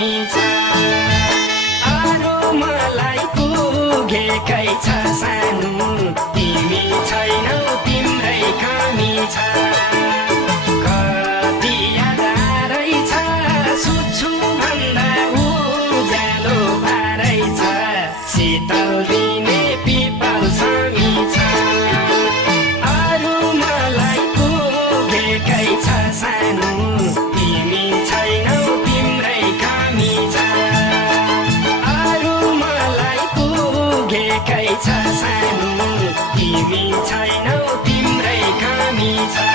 सामी छ अरू मलाई पुगेकै छ सानो तिमी छैनौ तिम्रै कमी छ कति याद रहेछ सुत्छु भन्दा उज्यालो पारेछ शीतल दिने पिपल सामी छ अरू मलाई पुगेकै छ सानो तिमी छैनौ तिम्रै कमी छ अरू मलाई पुगेकै छ सानो तिमी छैनौ तिम्रै कमी छ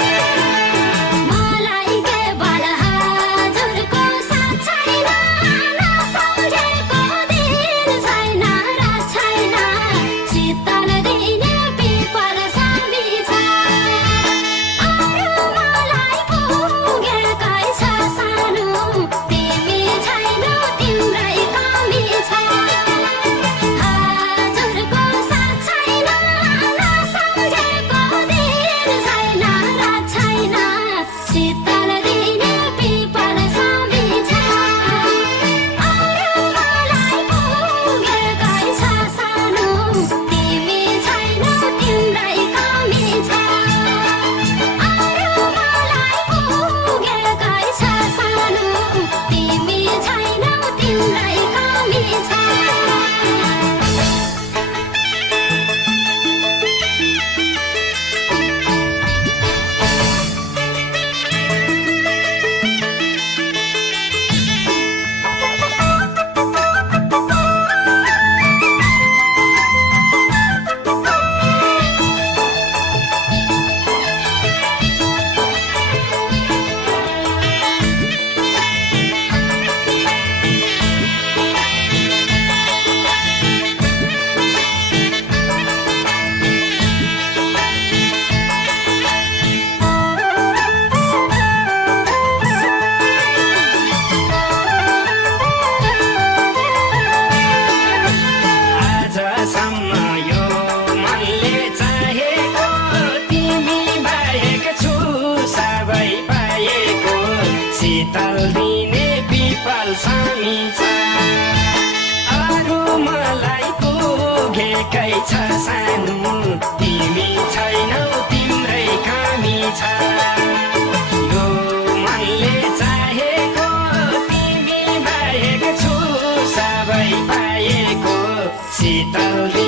शीतल दिने पिपल सामी छ अरू मलाई पुगेकै छ सानो तिमी छैनौ तिम्रै कमी छ यो मनले चाहेको तिमी बाहेक छु सबै पाएको शीतल